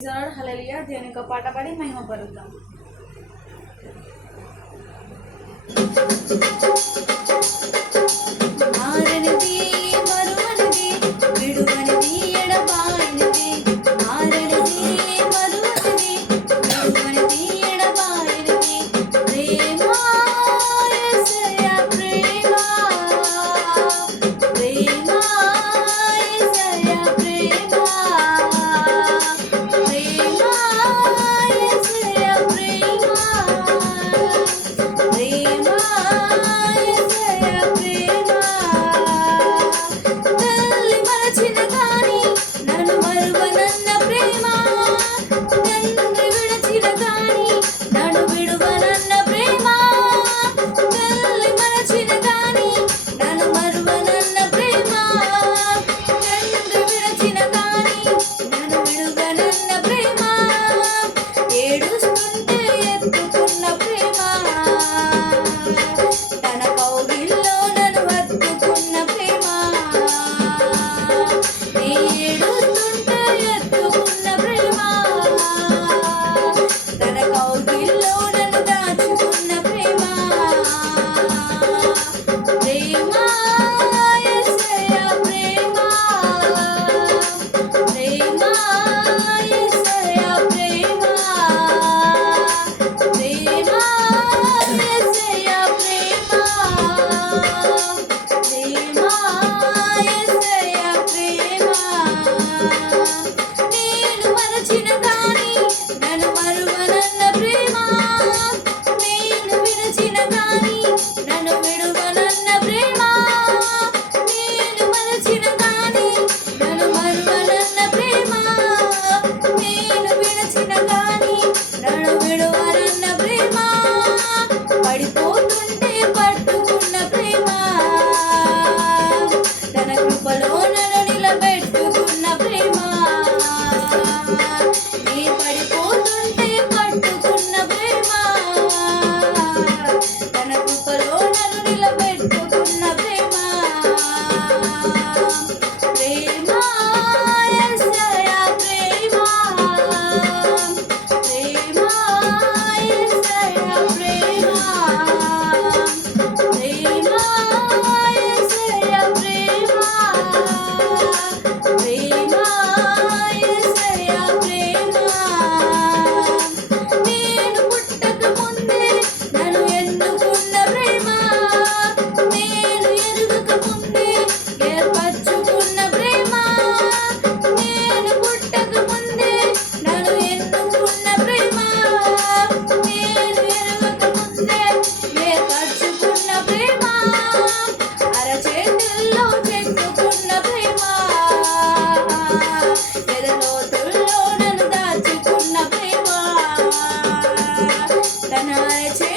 Z హల్లెలూయా దేవుని యొక్క పాట పాడి మహిమ పరుద్దాం మారని Another